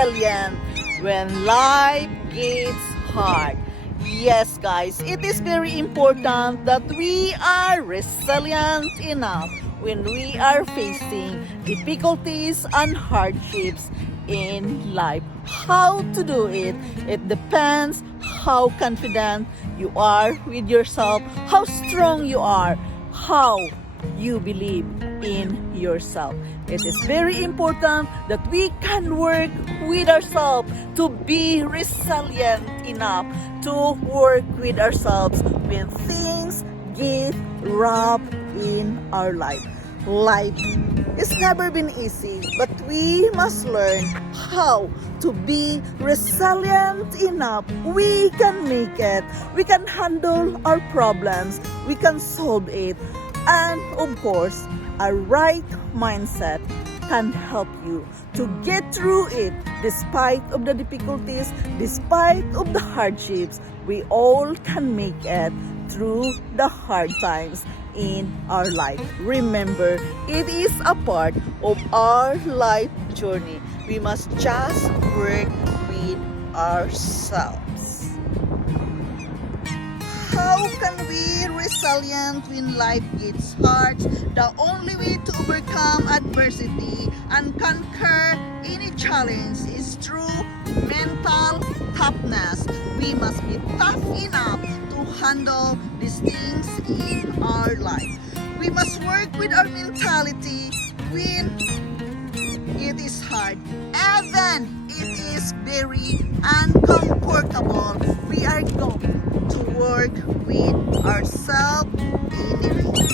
resilient when life gets hard. Yes, guys, it is very important that we are resilient enough when we are facing difficulties and hardships in life. How to do it? It depends how confident you are with yourself, how strong you are, how you believe in yourself. It is very important that we can work with ourselves to be resilient enough to work with ourselves when things get rough in our life. Life it's never been easy, but we must learn how to be resilient enough. We can make it. We can handle our problems. We can solve it. And of course, a right mindset can help you to get through it despite of the difficulties, despite of the hardships. We all can make it through the hard times in our life. Remember, it is a part of our life journey. We must just work with ourselves. How can we resilient when life gets hard? The only way to overcome adversity and conquer any challenge is through mental toughness. We must be tough enough to handle these things in our life. We must work with our mentality when it is hard. Even it is very uncomfortable, we are going to work with ourselves anyway.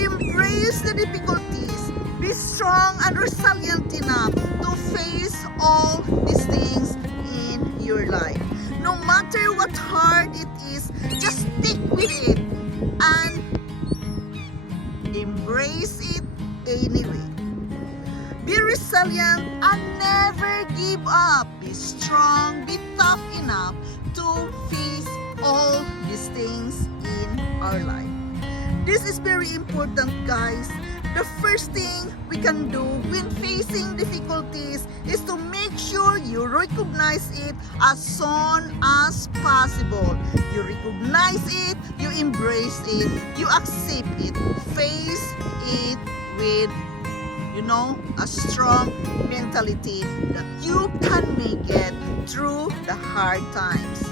Embrace the difficulties. Be strong and resilient enough to face all these things in your life. No matter what hard it is, just stick with it and embrace it anyway. Be resilient and never give up. Be strong, be tough enough to face all these things in our life. This is very important, guys. The first thing we can do when facing difficulties is to make sure you recognize it as soon as possible. You recognize it, you embrace it, you accept it, face it with a strong mentality that you can make it through the hard times.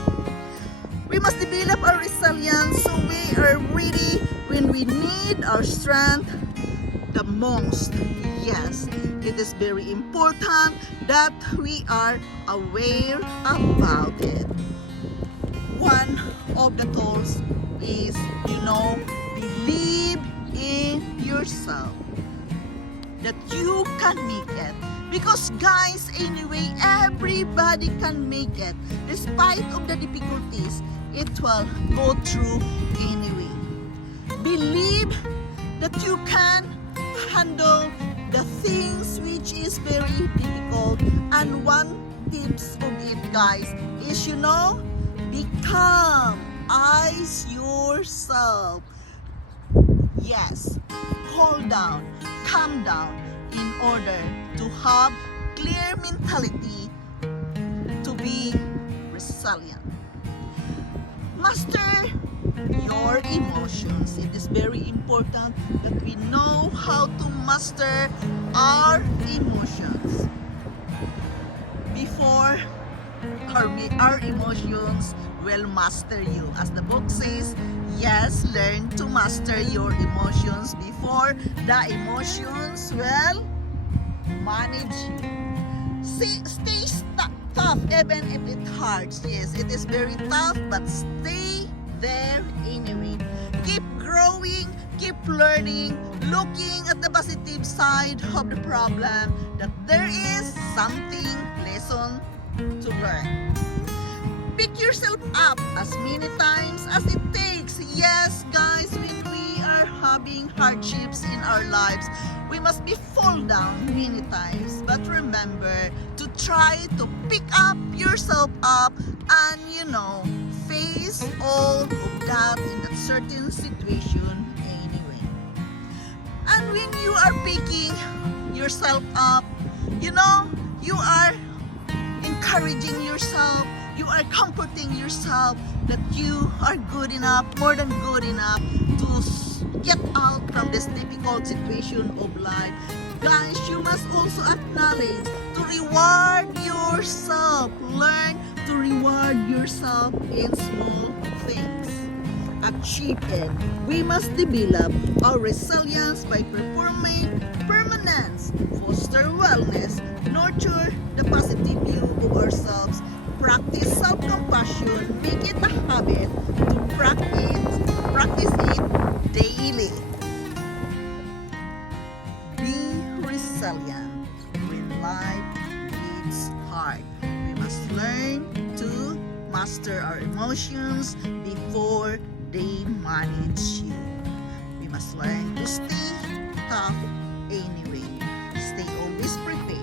We must develop our resilience so we are ready when we need our strength the most. Yes, it is very important that we are aware about it. One of the tools is, believe in yourself that you can make it. Because guys, anyway, everybody can make it. Despite of the difficulties, it will go through anyway. Believe that you can handle the things which is very difficult. And one tips of it, guys, is be calm. Ice yourself. Yes, calm down in order to have clear mentality to be resilient. Master your emotions. It is very important that we know how to master our emotions before our emotions will master you. As the book says, yes, learn to master your emotions before the emotions will manage you. Stay tough even if it hurts. Yes, it is very tough, but stay there anyway. Keep growing, keep learning, looking at the positive side of the problem, that there is something lesson to learn. Pick yourself up as many times as it takes. Yes, guys, when we are having hardships in our lives, we must be fall down many times. But remember to try to pick up yourself up and face all of that in a certain situation anyway. And when you are picking yourself up, you are encouraging yourself, you are comforting yourself that you are good enough, more than good enough to get out from this difficult situation of life. Guys, you must also acknowledge to reward yourself. Learn to reward yourself in small things. Achieve it. We must develop our resilience by performing permanence, foster wellness, nurture the positive view of ourselves, practice self-compassion, make it a habit to practice it daily. Be resilient when life gets hard. We must learn to master our emotions before they manage you. We must learn to stay tough anyway. Stay always prepared.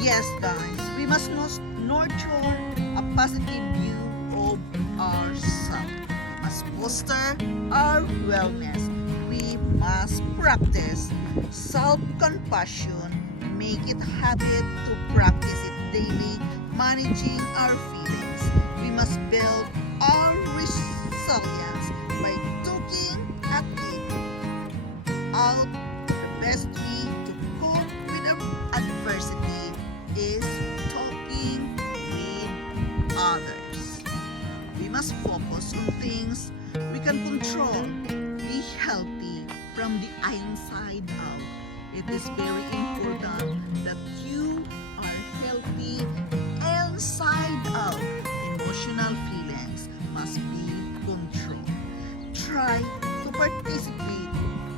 Yes, guys, we must nurture a positive view of ourselves. We must foster our wellness. We must practice self-compassion. Make it a habit to practice it daily, managing our feelings. We must build our resilience by looking at it out. The best way to cope with adversity is talking with others. We must focus on things we can control. Be healthy from the inside out. It is very important that you are healthy inside out. Emotional feelings must be controlled. Try to participate,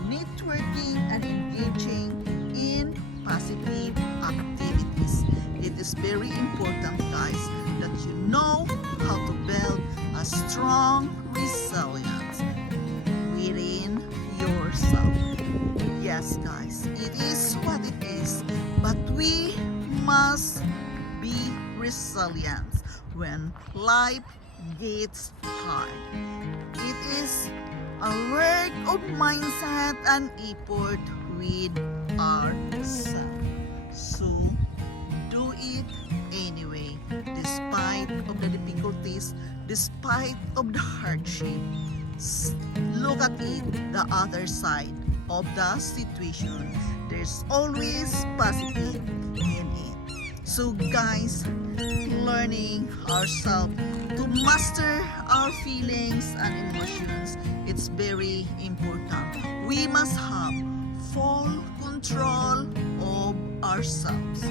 networking, and engaging in positive activities. It is very important, guys, that you know how to build a strong resilience within yourself. Yes, guys, it is what it is, but we must be resilient when life gets hard. It is a work of mindset and effort with ourselves. So do it anyway, despite of the difficulties, despite of the hardship. Look at it, the other side of the situation. There's always positive in it. So guys, learning ourselves to master our feelings and emotions, it's very important. We must have full control of ourselves.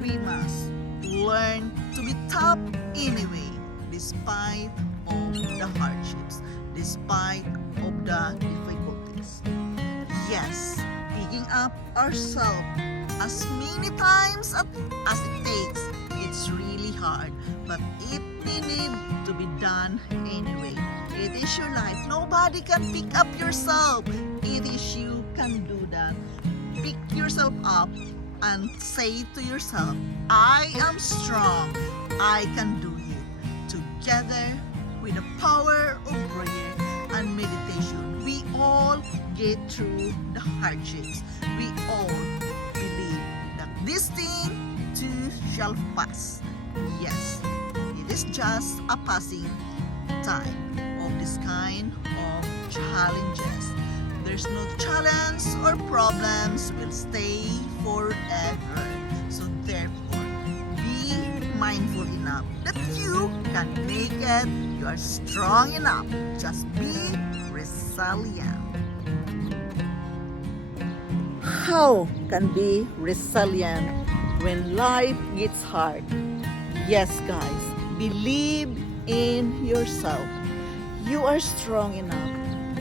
We must learn to be tough anyway, despite of the hardships, despite of the difficulties. Yes, picking up ourselves as many times as it takes. It's really hard, but it needs to be done anyway. It is your life. Nobody can pick up yourself. It is you can do that. Pick yourself up and say to yourself, I am strong. I can do it. Together with the power of prayer and meditation, we all get through the hardships. We all believe that this thing too shall pass. Yes, it is just a passing time of this kind of challenges. There's no challenge or problems will stay forever. So therefore, be mindful enough that you can make it. You are strong enough. Just be resilient. How can be resilient when life gets hard? Yes, guys, believe in yourself. You are strong enough.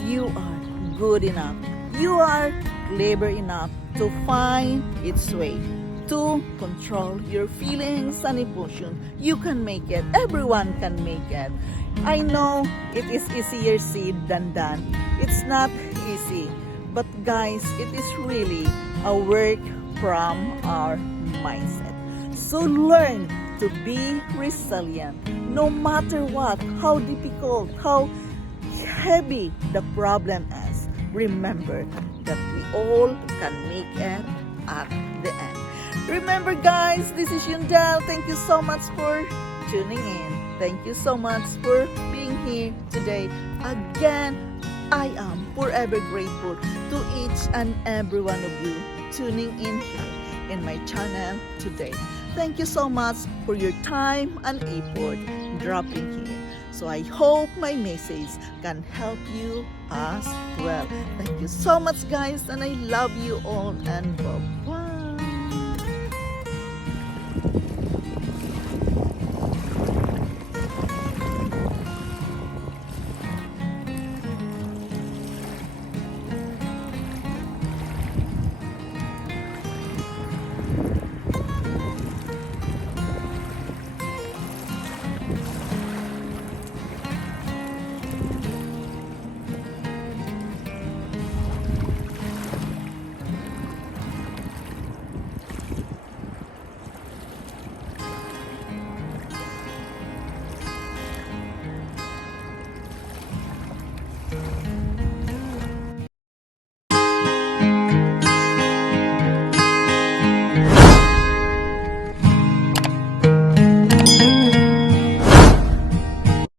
You are good enough. You are clever enough to find its way to control your feelings and emotions. You can make it. Everyone can make it. I know it is easier said than done. It's not easy. But guys, it is really a work from our mindset. So learn to be resilient no matter what, how difficult, how heavy the problem is. Remember that we all can make it at the end. Remember guys, this is Yundel. Thank you so much for tuning in. Thank you so much for being here today. Again, I am forever grateful to each and every one of you tuning in here in my channel today. Thank you so much for your time and effort dropping here. So I hope my message can help you as well. Thank you so much guys, and I love you all, and bye-bye.